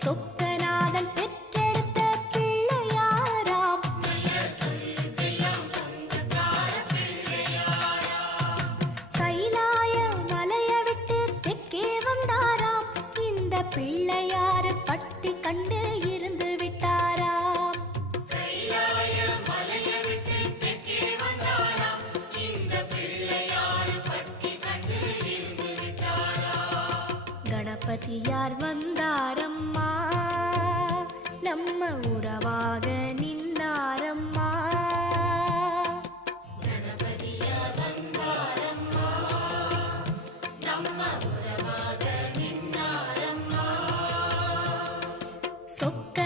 சொக்கநாதன் பெற்றெடுத்த பிள்ளையாராம். கைலாய மலைய விட்டு தெற்கே வந்தாராம். இந்த பிள்ளையாரு பட்டி கண்டு இருந்து விட்டாராம். கணபதியார் வந்தாரம்மா, நம்ம உறவாக நின்னாரம்மா. கணபதியார் வந்தாரம்மா, நம்ம உறவாக நின்னாரம்மா. சொக்க